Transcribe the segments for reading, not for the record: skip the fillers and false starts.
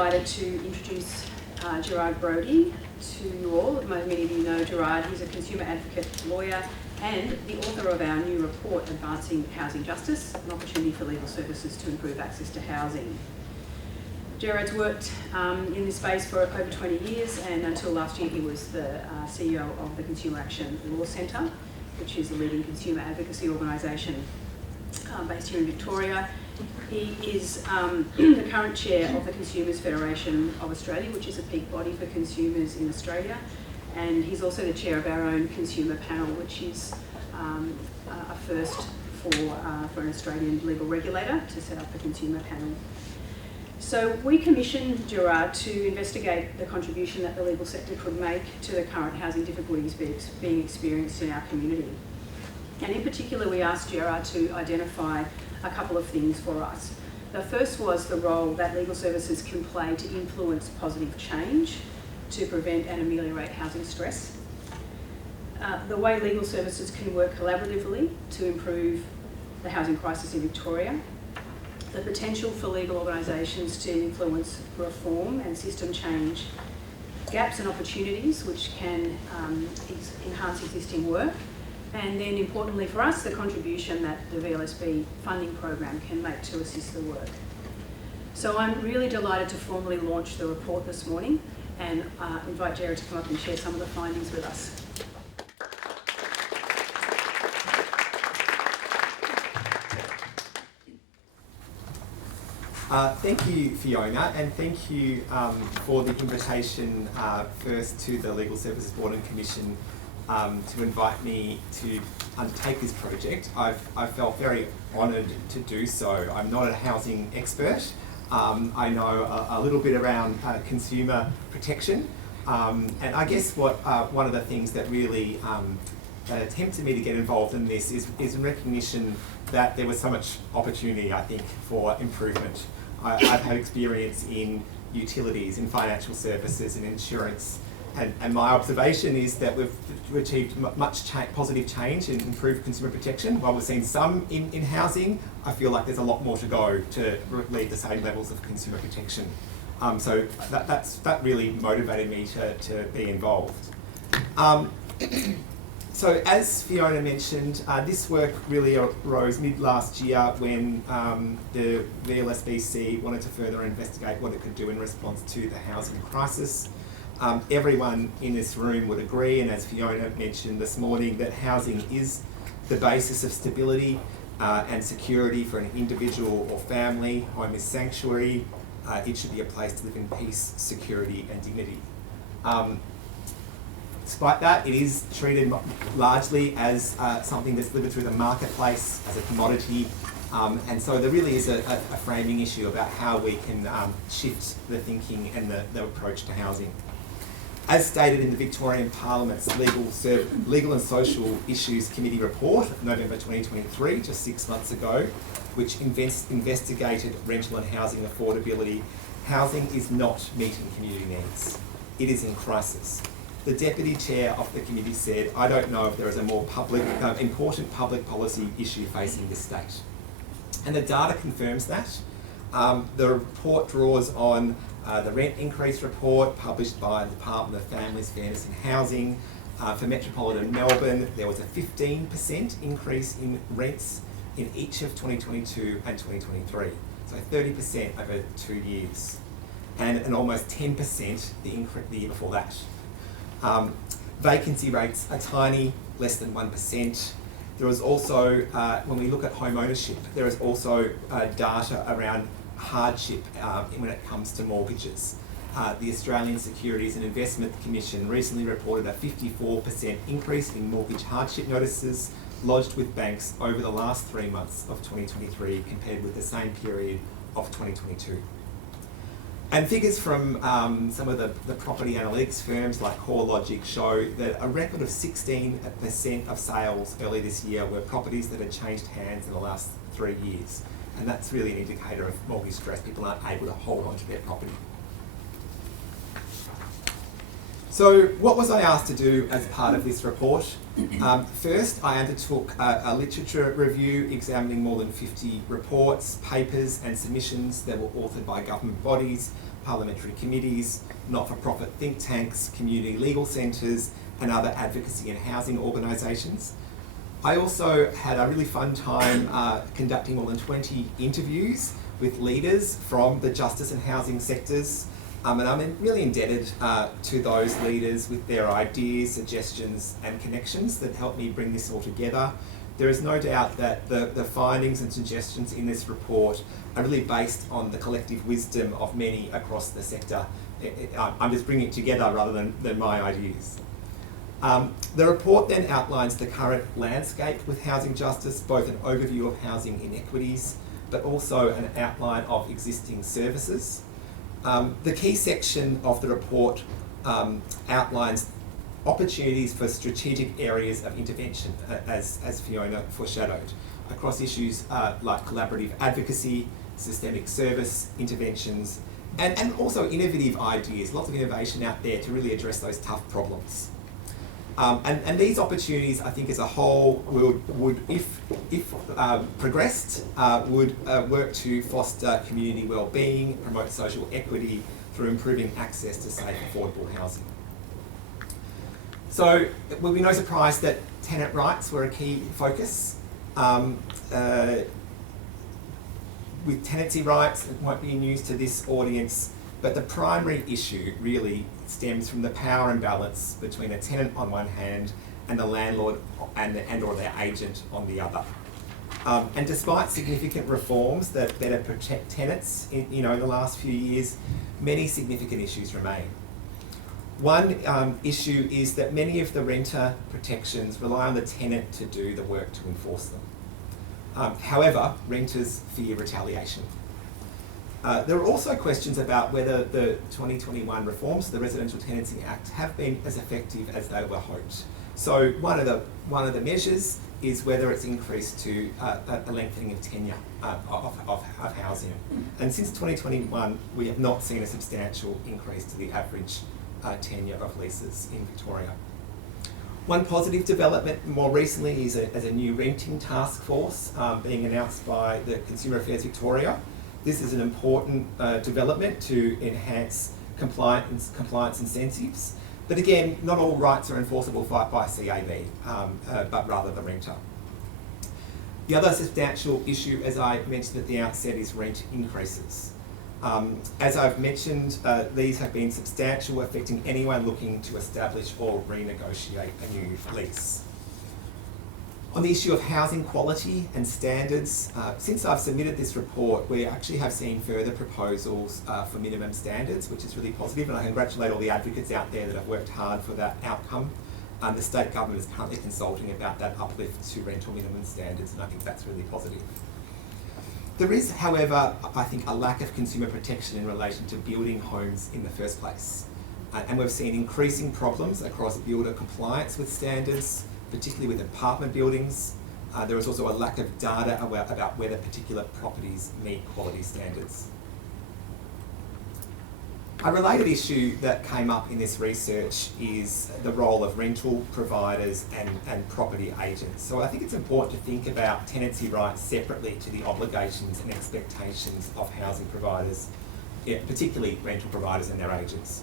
delighted to introduce Gerard Brody to you all. Many of you know Gerard. He's a consumer advocate, lawyer, and the author of our new report, Advancing Housing Justice, an opportunity for legal services to improve access to housing. Gerard's worked in this space for over 20 years, and until last year he was the CEO of the Consumer Action Law Centre, which is a leading consumer advocacy organisation based here in Victoria. He is the current chair of the Consumers Federation of Australia, which is a peak body for consumers in Australia, and he's also the chair of our own consumer panel, which is a first for an Australian legal regulator to set up a consumer panel. So we commissioned Gerard to investigate the contribution that the legal sector could make to the current housing difficulties being experienced in our community. And in particular, we asked Gerard to identify a couple of things for us. The first was the role that legal services can play to influence positive change to prevent and ameliorate housing stress. The way legal services can work collaboratively to improve the housing crisis in Victoria. The potential for legal organisations to influence reform and system change, gaps and opportunities which can enhance existing work, and then importantly for us, the contribution that the VLSB funding program can make to assist the work. So I'm really delighted to formally launch the report this morning and invite Gerard to come up and share some of the findings with us. Thank you, Fiona, and thank you for the invitation first to the Legal Services Board and Commission to invite me to undertake this project. I felt very honoured to do so. I'm not a housing expert. I know a little bit around consumer protection, and I guess what one of the things that really tempted me to get involved in this is in recognition that there was so much opportunity, I think, for improvement. I've had experience in utilities, in financial services, in insurance, and my observation is that we've achieved much positive change and improved consumer protection. While we've seen some in housing, I feel like there's a lot more to go to lead the same levels of consumer protection. So that really motivated me to be involved. So as Fiona mentioned, this work really arose mid-last year when the VLSBC wanted to further investigate what it could do in response to the housing crisis. Everyone in this room would agree, and as Fiona mentioned this morning, that housing is the basis of stability and security for an individual or family. Home is sanctuary. It should be a place to live in peace, security and dignity. Despite that, it is treated largely as something that's delivered through the marketplace, as a commodity, and so there really is a framing issue about how we can shift the thinking and the approach to housing. As stated in the Victorian Parliament's Legal and Social Issues Committee report of November 2023, just 6 months ago, which investigated rental and housing affordability, housing is not meeting community needs. It is in crisis. The Deputy Chair of the committee said, "I don't know if there is a more important public policy issue facing this state." And the data confirms that. The report draws on the rent increase report published by the Department of Families, Fairness and Housing. For metropolitan Melbourne, there was a 15% increase in rents in each of 2022 and 2023. So 30% over 2 years. And an almost 10% the year before that. Vacancy rates are tiny, less than 1%. There is also, when we look at home ownership, there is also data around hardship when it comes to mortgages. The Australian Securities and Investment Commission recently reported a 54% increase in mortgage hardship notices lodged with banks over the last 3 months of 2023 compared with the same period of 2022. And figures from some of the property analytics firms like CoreLogic show that a record of 16% of sales early this year were properties that had changed hands in the last 3 years. And that's really an indicator of mortgage stress. People aren't able to hold on to their property. So what was I asked to do as part of this report? First, I undertook a literature review examining more than 50 reports, papers and submissions that were authored by government bodies, parliamentary committees, not-for-profit think tanks, community legal centres, and other advocacy and housing organisations. I also had a really fun time conducting more than 20 interviews with leaders from the justice and housing sectors, and I'm really indebted to those leaders with their ideas, suggestions and connections that helped me bring this all together. There is no doubt that the findings and suggestions in this report are really based on the collective wisdom of many across the sector. I'm just bringing it together rather than my ideas. The report then outlines the current landscape with housing justice, both an overview of housing inequities, but also an outline of existing services. The key section of the report outlines opportunities for strategic areas of intervention, as Fiona foreshadowed, across issues like collaborative advocacy, systemic service interventions, and also innovative ideas, lots of innovation out there to really address those tough problems. And these opportunities, I think, as a whole, would if progressed, would work to foster community well-being, promote social equity through improving access to safe, affordable housing. So it will be no surprise that tenant rights were a key focus. With tenancy rights, it won't be news to this audience, but the primary issue really stems from the power imbalance between a tenant on one hand and the landlord and or their agent on the other. And despite significant reforms that better protect tenants in the last few years, many significant issues remain. One issue is that many of the renter protections rely on the tenant to do the work to enforce them. However, renters fear retaliation. There are also questions about whether the 2021 reforms to the Residential Tenancy Act have been as effective as they were hoped. So one of the measures is whether it's increased to a lengthening of tenure of housing. And since 2021, we have not seen a substantial increase to the average tenure of leases in Victoria. One positive development more recently is a new renting task force being announced by the Consumer Affairs Victoria. This is an important development to enhance compliance incentives. But again, not all rights are enforceable by CAB, but rather the renter. The other substantial issue, as I mentioned at the outset, is rent increases. As I've mentioned, these have been substantial, affecting anyone looking to establish or renegotiate a new lease. On the issue of housing quality and standards, since I've submitted this report, we actually have seen further proposals for minimum standards, which is really positive, and I congratulate all the advocates out there that have worked hard for that outcome. The state government is currently consulting about that uplift to rental minimum standards, and I think that's really positive. There is, however, I think, a lack of consumer protection in relation to building homes in the first place. And we've seen increasing problems across builder compliance with standards, particularly with apartment buildings. There is also a lack of data about whether particular properties meet quality standards. A related issue that came up in this research is the role of rental providers and property agents. So I think it's important to think about tenancy rights separately to the obligations and expectations of housing providers, particularly rental providers and their agents.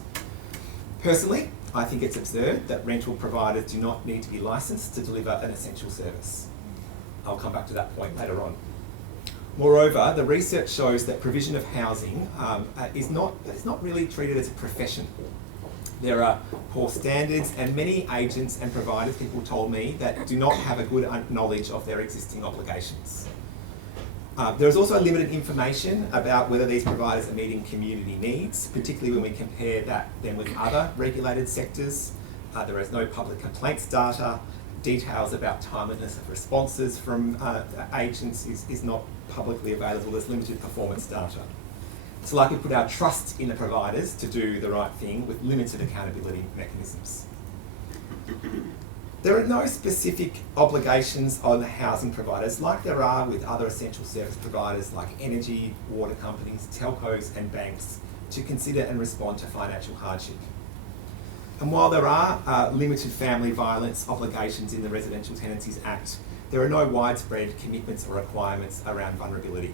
Personally, I think it's absurd that rental providers do not need to be licensed to deliver an essential service. I'll come back to that point later on. Moreover, the research shows that provision of housing is not really treated as a profession. There are poor standards, and many agents and providers, people told me, that do not have a good knowledge of their existing obligations. There is also limited information about whether these providers are meeting community needs, particularly when we compare them with other regulated sectors. There is no public complaints data. Details about timeliness of responses from agents is not publicly available. There's limited performance data. It's like we put our trust in the providers to do the right thing with limited accountability mechanisms. There are no specific obligations on the housing providers like there are with other essential service providers like energy, water companies, telcos and banks to consider and respond to financial hardship. And while there are limited family violence obligations in the Residential Tenancies Act, there are no widespread commitments or requirements around vulnerability.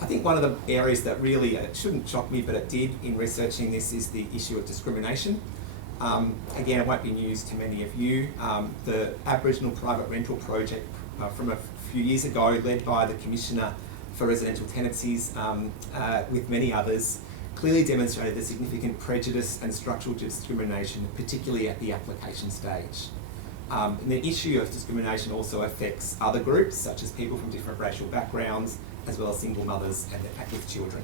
I think one of the areas that really, it shouldn't shock me, but it did in researching this, is the issue of discrimination. Again, it won't be news to many of you. The Aboriginal Private Rental Project from a few years ago, led by the Commissioner for Residential Tenancies, with many others, clearly demonstrated the significant prejudice and structural discrimination, particularly at the application stage. And the issue of discrimination also affects other groups, such as people from different racial backgrounds, as well as single mothers and with children.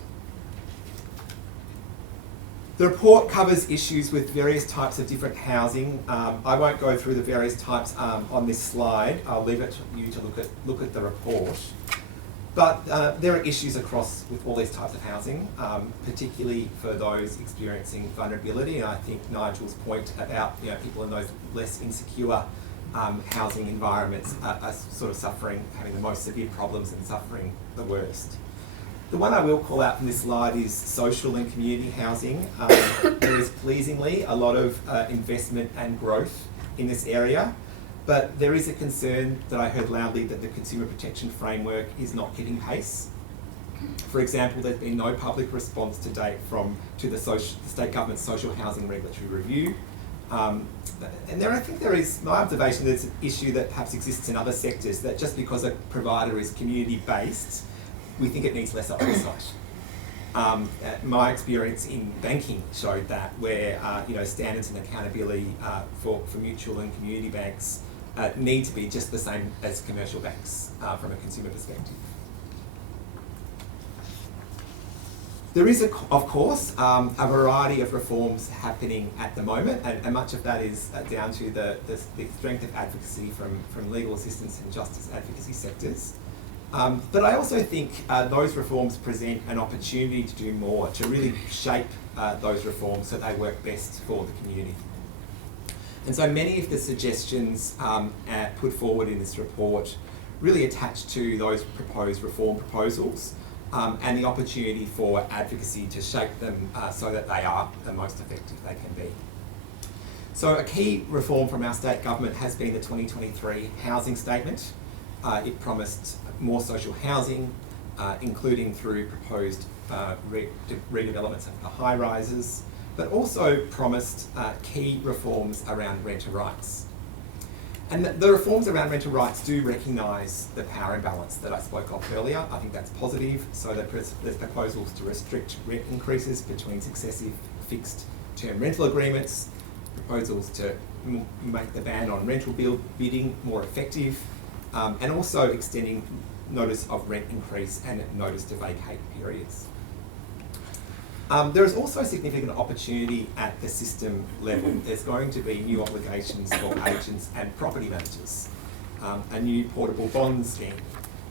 The report covers issues with various types of different housing. I won't go through the various types on this slide. I'll leave it to you to look at the report. But there are issues across with all these types of housing, particularly for those experiencing vulnerability. And I think Nigel's point about people in those less insecure housing environments are sort of having the most severe problems and suffering the worst. The one I will call out from this slide is social and community housing. There is pleasingly a lot of investment and growth in this area, but there is a concern that I heard loudly that the consumer protection framework is not keeping pace. For example, there's been no public response to date to the state government's social housing regulatory review. And I think there is, my observation, there's an issue that perhaps exists in other sectors, that just because a provider is community-based, we think it needs less oversight. My experience in banking showed that, where standards and accountability for mutual and community banks need to be just the same as commercial banks from a consumer perspective. There is, of course, a variety of reforms happening at the moment, and much of that is down to the strength of advocacy from legal assistance and justice advocacy sectors. But I also think those reforms present an opportunity to do more, to really shape those reforms so they work best for the community. And so many of the suggestions put forward in this report really attach to those proposed reform proposals and the opportunity for advocacy to shape them so that they are the most effective they can be. So a key reform from our state government has been the 2023 housing statement. It promised more social housing, including through proposed redevelopments of the high rises, but also promised key reforms around renter rights. And the reforms around renter rights do recognise the power imbalance that I spoke of earlier. I think that's positive. So there's proposals to restrict rent increases between successive fixed term rental agreements, proposals to make the ban on rental bidding more effective, and also extending notice of rent increase and notice to vacate periods. There is also significant opportunity at the system level. There's going to be new obligations for agents and property managers, a new portable bond scheme,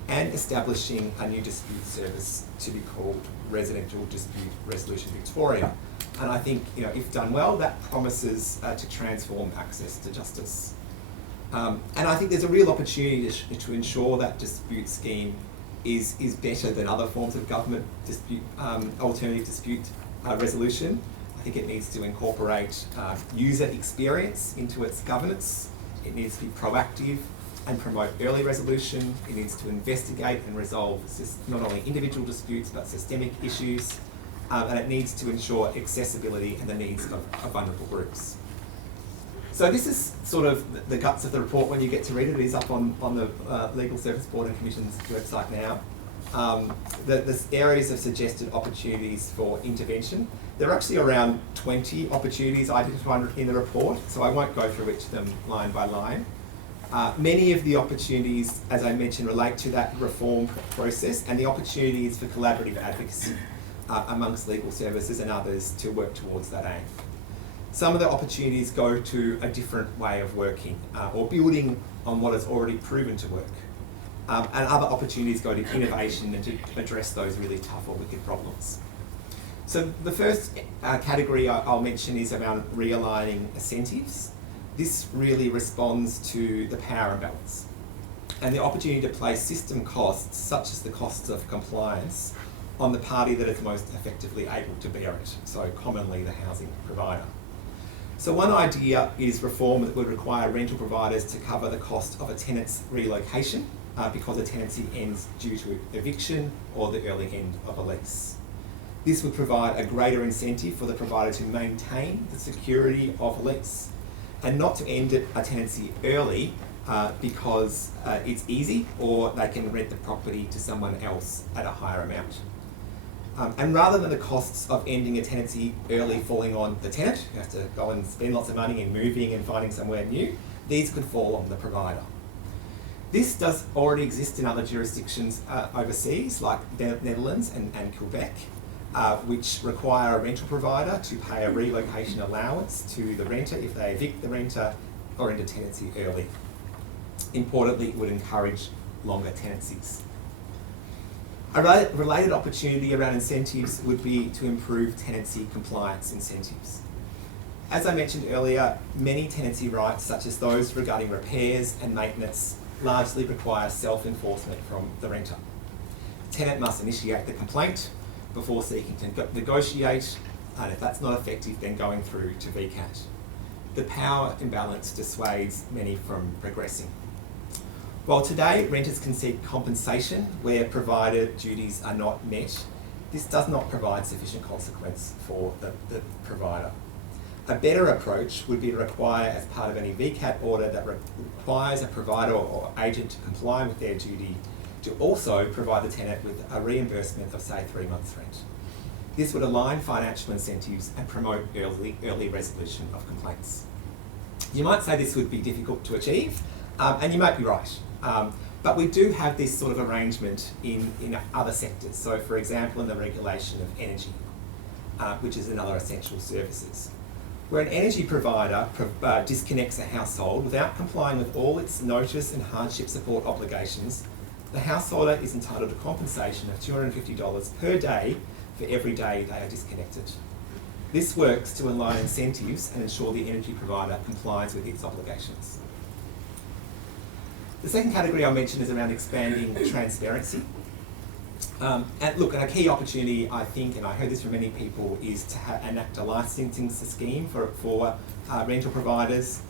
and establishing a new dispute service to be called Residential Dispute Resolution Victoria. And I think, if done well, that promises to transform access to justice. And I think there's a real opportunity to ensure that dispute scheme is better than other forms of government dispute, alternative dispute resolution. I think it needs to incorporate user experience into its governance. It needs to be proactive and promote early resolution. It needs to investigate and resolve not only individual disputes but systemic issues. And it needs to ensure accessibility and the needs of vulnerable groups. So this is sort of the guts of the report when you get to read it. It is up on the Legal Service Board and Commission's website now. The areas of suggested opportunities for intervention. There are actually around 20 opportunities identified in the report, so I won't go through each of them line by line. Many of the opportunities, as I mentioned, relate to that reform process and the opportunities for collaborative advocacy amongst legal services and others to work towards that aim. Some of the opportunities go to a different way of working or building on what has already proven to work. And other opportunities go to innovation and to address those really tough or wicked problems. So the first category I'll mention is around realigning incentives. This really responds to the power imbalance and the opportunity to place system costs, such as the costs of compliance, on the party that is most effectively able to bear it, so commonly the housing provider. So one idea is reform that would require rental providers to cover the cost of a tenant's relocation because a tenancy ends due to eviction or the early end of a lease. This would provide a greater incentive for the provider to maintain the security of a lease and not to end a tenancy early because it's easy, or they can rent the property to someone else at a higher amount. And rather than the costs of ending a tenancy early falling on the tenant, who has to go and spend lots of money in moving and finding somewhere new, these could fall on the provider. This does already exist in other jurisdictions overseas, like the Netherlands and Quebec, which require a rental provider to pay a relocation allowance to the renter if they evict the renter or end a tenancy early. Importantly, it would encourage longer tenancies. A related opportunity around incentives would be to improve tenancy compliance incentives. As I mentioned earlier, many tenancy rights, such as those regarding repairs and maintenance, largely require self-enforcement from the renter. The tenant must initiate the complaint before seeking to negotiate, and if that's not effective, then going through to VCAT. The power imbalance dissuades many from progressing. While today renters can seek compensation where provider duties are not met, this does not provide sufficient consequence for the provider. A better approach would be to require, as part of any VCAT order that requires a provider or agent to comply with their duty, to also provide the tenant with a reimbursement of, say, 3 months' rent. This would align financial incentives and promote early resolution of complaints. You might say this would be difficult to achieve, and you might be right. But we do have this sort of arrangement in other sectors. So, for example, in the regulation of energy, which is another essential services, where an energy provider disconnects a household without complying with all its notice and hardship support obligations, the householder is entitled to compensation of $250 per day for every day they are disconnected. This works to align incentives and ensure the energy provider complies with its obligations. The second category I mentioned is around expanding transparency. And a key opportunity, I think, and I heard this from many people, is to enact a licensing scheme for rental providers.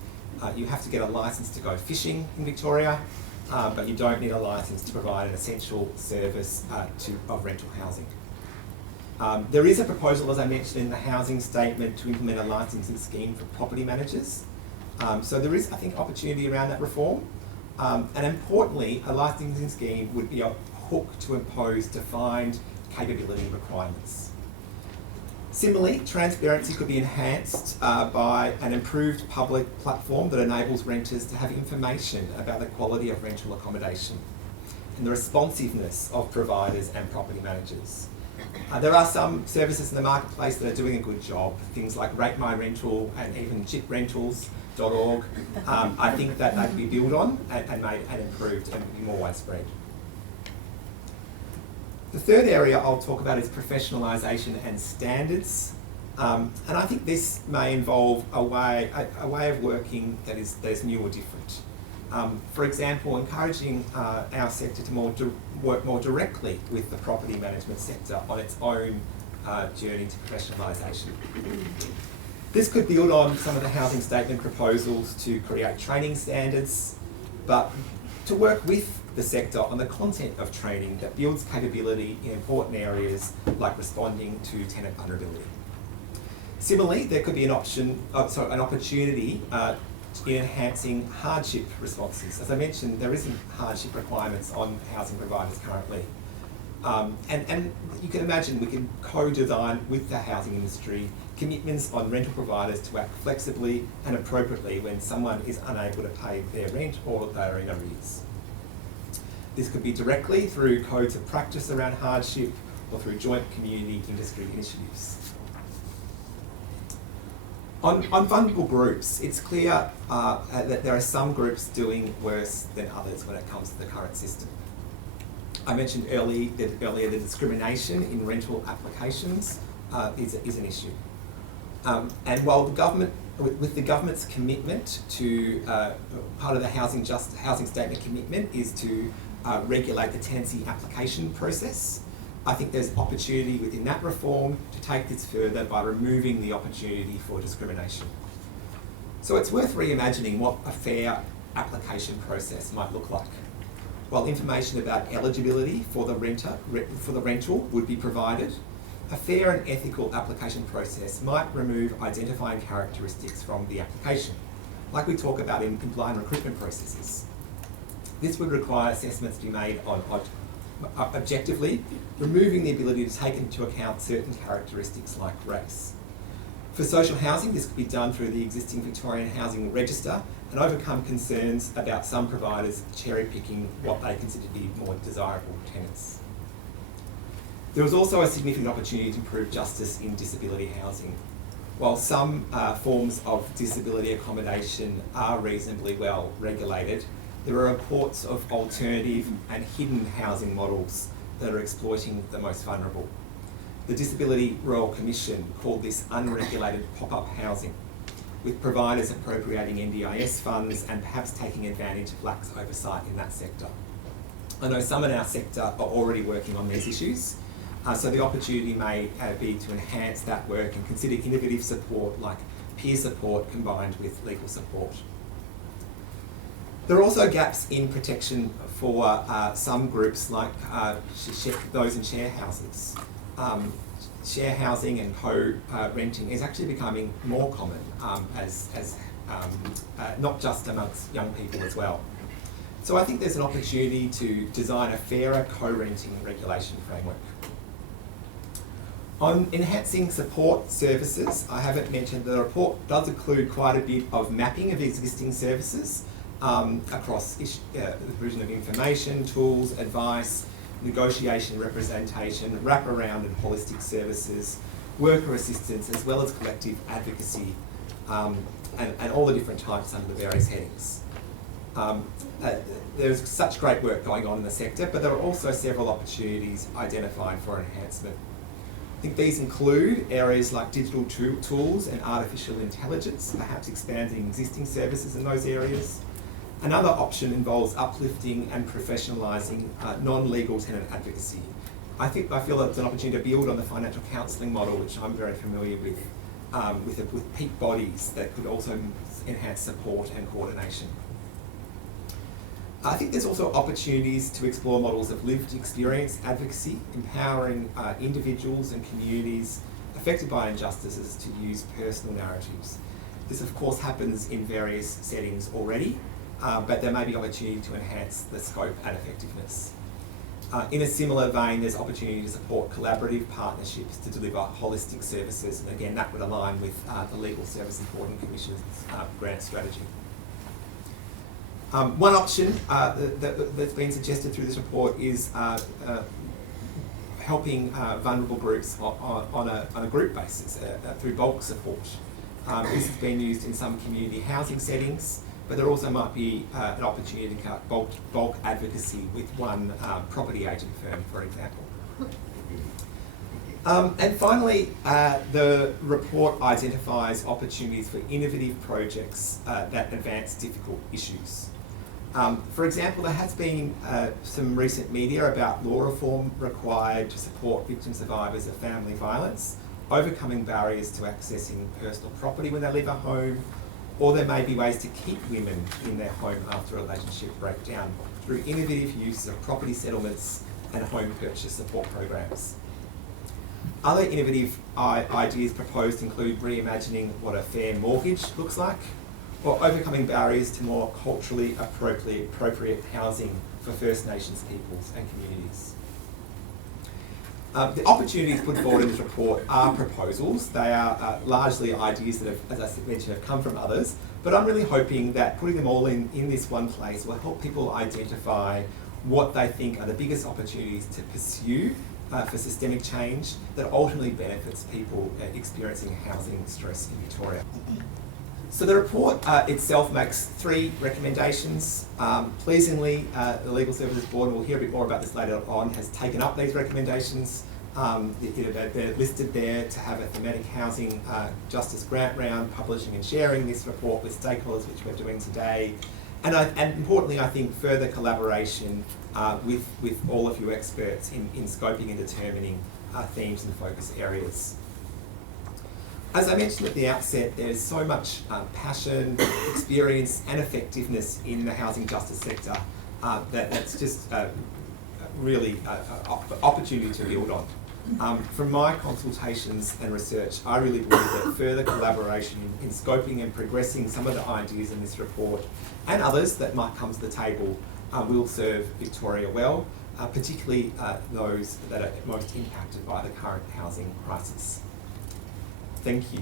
You have to get a license to go fishing in Victoria, but you don't need a license to provide an essential service of rental housing. There is a proposal, as I mentioned in the housing statement, to implement a licensing scheme for property managers. So there is, I think, opportunity around that reform. And importantly, a licensing scheme would be a hook to impose defined capability requirements. Similarly, transparency could be enhanced by an improved public platform that enables renters to have information about the quality of rental accommodation and the responsiveness of providers and property managers. There are some services in the marketplace that are doing a good job, things like Rate My Rental and even chiprentals.org. I think that they could be built on and made and improved and be more widespread. The third area I'll talk about is professionalisation and standards. And I think this may involve a way of working that is new or different. For example, encouraging our sector to work more directly with the property management sector on its own journey to professionalisation. This could build on some of the housing statement proposals to create training standards, but to work with the sector on the content of training that builds capability in important areas like responding to tenant vulnerability. Similarly, there could be an opportunity in enhancing hardship responses. As I mentioned, there isn't hardship requirements on housing providers currently. And you can imagine we can co-design with the housing industry commitments on rental providers to act flexibly and appropriately when someone is unable to pay their rent or they are in arrears. This could be directly through codes of practice around hardship or through joint community industry initiatives. On vulnerable groups, it's clear that there are some groups doing worse than others when it comes to the current system. I mentioned earlier the discrimination in rental applications is an issue. And while with the government's commitment to, part of the housing statement commitment is to regulate the tenancy application process, I think there's opportunity within that reform to take this further by removing the opportunity for discrimination. So it's worth reimagining what a fair application process might look like. While information about eligibility for the rental would be provided, a fair and ethical application process might remove identifying characteristics from the application, like we talk about in blind recruitment processes. This would require assessments to be made on objectively, removing the ability to take into account certain characteristics like race. For social housing, this could be done through the existing Victorian Housing Register and overcome concerns about some providers cherry-picking what they consider to be more desirable tenants. There was also a significant opportunity to improve justice in disability housing. While some forms of disability accommodation are reasonably well regulated, there are reports of alternative and hidden housing models that are exploiting the most vulnerable. The Disability Royal Commission called this unregulated pop-up housing, with providers appropriating NDIS funds and perhaps taking advantage of lax oversight in that sector. I know some in our sector are already working on these issues, so the opportunity may be to enhance that work and consider innovative support like peer support combined with legal support. There are also gaps in protection for some groups like those in share houses. Share housing and co-renting is actually becoming more common not just amongst young people as well. So I think there's an opportunity to design a fairer co-renting regulation framework. On enhancing support services, I haven't mentioned the report does include quite a bit of mapping of existing services across the provision of information, tools, advice, negotiation, representation, wraparound and holistic services, worker assistance, as well as collective advocacy, and all the different types under the various headings. There's such great work going on in the sector, but there are also several opportunities identified for enhancement. I think these include areas like digital tools and artificial intelligence, perhaps expanding existing services in those areas. Another option involves uplifting and professionalising non-legal tenant advocacy. I feel that it's an opportunity to build on the financial counselling model, which I'm very familiar with peak bodies that could also enhance support and coordination. I think there's also opportunities to explore models of lived experience advocacy, empowering individuals and communities affected by injustices to use personal narratives. This of course happens in various settings already, but there may be opportunity to enhance the scope and effectiveness. In a similar vein, there's opportunity to support collaborative partnerships to deliver holistic services, and again that would align with the Legal Services Board and Commission's grant strategy. One option that's been suggested through this report is helping vulnerable groups on a group basis through bulk support. This has been used in some community housing settings, but there also might be an opportunity to cut bulk advocacy with one property agent firm, for example. And finally, the report identifies opportunities for innovative projects that advance difficult issues. For example, there has been some recent media about law reform required to support victim survivors of family violence, overcoming barriers to accessing personal property when they leave a home, or there may be ways to keep women in their home after a relationship breakdown through innovative use of property settlements and home purchase support programs. Other innovative ideas proposed include reimagining what a fair mortgage looks like, or overcoming barriers to more culturally appropriate housing for First Nations peoples and communities. The opportunities put forward in this report are proposals. They are largely ideas that have, as I mentioned, have come from others, but I'm really hoping that putting them all in this one place will help people identify what they think are the biggest opportunities to pursue for systemic change that ultimately benefits people experiencing housing stress in Victoria. So the report itself makes 3 recommendations. Pleasingly, the Legal Services Board, and we'll hear a bit more about this later on, has taken up these recommendations. They're listed there to have a thematic housing justice grant round, publishing and sharing this report with stakeholders, which we're doing today. And importantly, I think further collaboration with all of you experts in scoping and determining themes and focus areas. As I mentioned at the outset, there's so much passion, experience and effectiveness in the housing justice sector that's just really an opportunity to build on. From my consultations and research, I really believe that further collaboration in scoping and progressing some of the ideas in this report and others that might come to the table will serve Victoria well, particularly those that are most impacted by the current housing crisis. Thank you.